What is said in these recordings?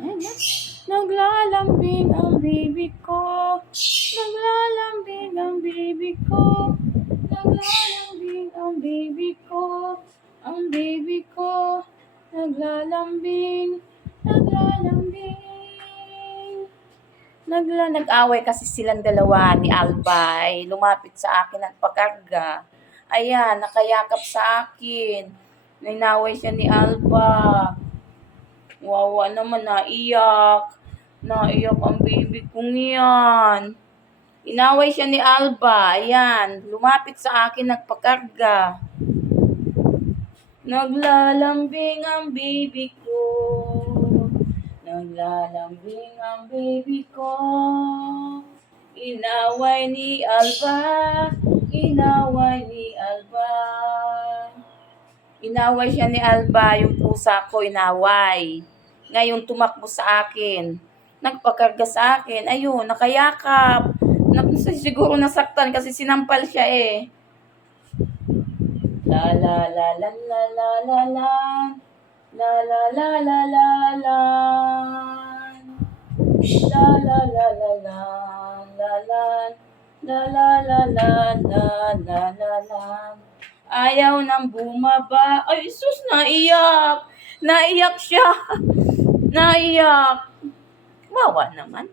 Ayan na. Naglalambing ang baby ko. Naglalambing ang baby ko. Naglalambing ang baby ko. Ang baby ko. Naglalambing. Naglalambing. Nag-away kasi silang dalawa ni Albay. Lumapit sa akin at pakarga. Ayan, nakayakap sa akin. Ninaway siya ni Alba. Wawa naman, naiyak. Naiyak ang baby kong yan. Inaway siya ni Alba. Ayan, lumapit sa akin, nagpakarga. Naglalambing ang baby ko. Naglalambing ang baby ko. Inaway ni Alba. Inaway ni Alba. Inaway siya ni Alba, yung pusa ko inaway. Ngayon tumakbo sa akin. Nagpakarga sa akin. Ayun, nakayakap. Siguro nasaktan kasi sinampal siya eh. La la la la la la la la. La la la la la la. La la la la la la la. La la la la la la la la. Ayaw nang bumaba. Ay, sus, naiyak. Naiyak siya. Naiyak. Wawa naman.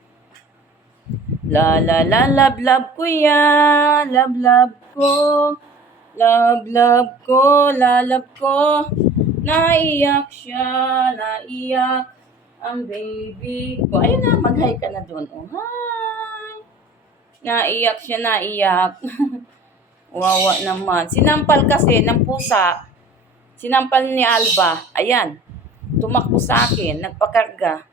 La la la, love love ko yan. Love love ko. Love love ko, lalab ko. Naiyak siya. Naiyak ang baby ko. Ayun na, mag-hi ka na doon. Oh, hi. Naiyak siya, naiyak. Wawa naman. Sinampal kasi ng pusa. Sinampal ni Alba. Ayan. Tumakbo sa akin. Nagpakarga.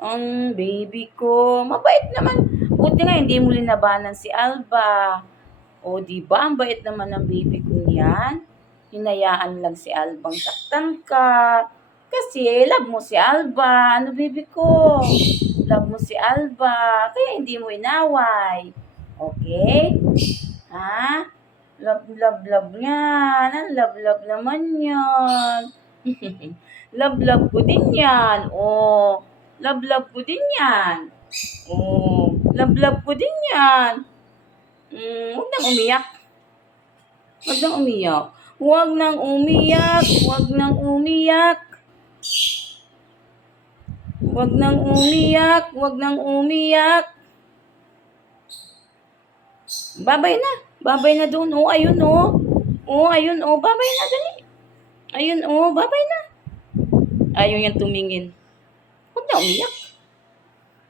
Ang baby ko. Mabait naman. Buti nga hindi mo linabanan si Alba. O diba? Ang bait naman ng baby ko yan. Hinayaan lang si Albang saktan ka. Kasi love mo si Alba. Ano baby ko? Love mo si Alba. Kaya hindi mo inaway. Okay? Ha? Love, love, love yan. Ang love, love naman yan. Love, love ko din yan. Oh, love, love ko din yan. Oh, love, love ko din yan. Huwag nang umiyak. Huwag nang umiyak. Huwag nang umiyak. Huwag nang umiyak. Huwag nang umiyak. Huwag nang umiyak. Babay na. Babay na doon. Oh, ayun oh. Oh, ayun oh. Babay na dali. Ayun oh. Babay na. Ayun yan tumingin. Huwag na umiyak.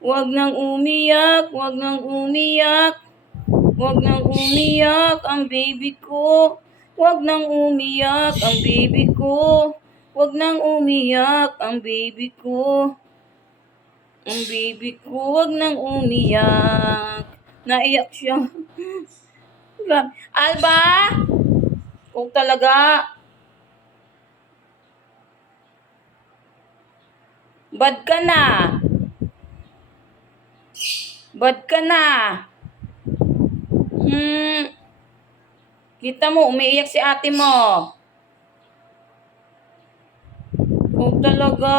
Huwag nang umiyak. Huwag nang umiyak. Huwag nang umiyak ang baby ko. Huwag nang umiyak ang baby ko. Huwag nang umiyak ang baby ko. Ang baby ko, huwag nang umiyak. Naiyak siya. Alba! Kung talaga. Bad ka na. Bad ka na. Kita mo, umiiyak si ate mo. Kung talaga.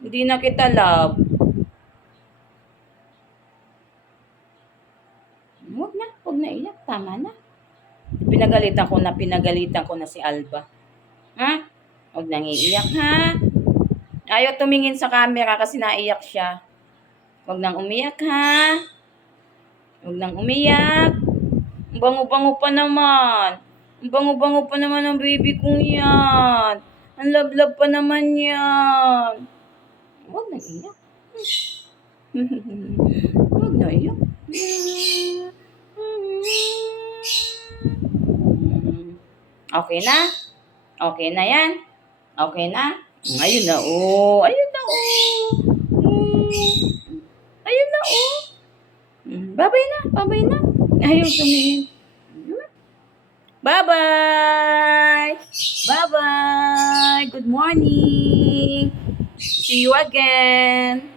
Hindi na kita love. Huwag na iyak. Tama na. Pinagalitan ko na si Alba. Ha? Huwag nang iiyak, ha? Ayaw tumingin sa camera kasi naiyak siya. Huwag nang umiyak, ha? Huwag nang umiyak. Ang bango-bango pa naman. Ang bango-bango pa naman ang baby kong yan. Ang love-love pa naman yan. Huwag na iyak. Huwag na iyak. Okay na? Okay na yan? Okay na? Ayun na, oh. Ayun na, oh. Ayun na, oh. Babay na, babay na. Ayaw tumingin. Bye-bye. Bye-bye. Good morning. See you again.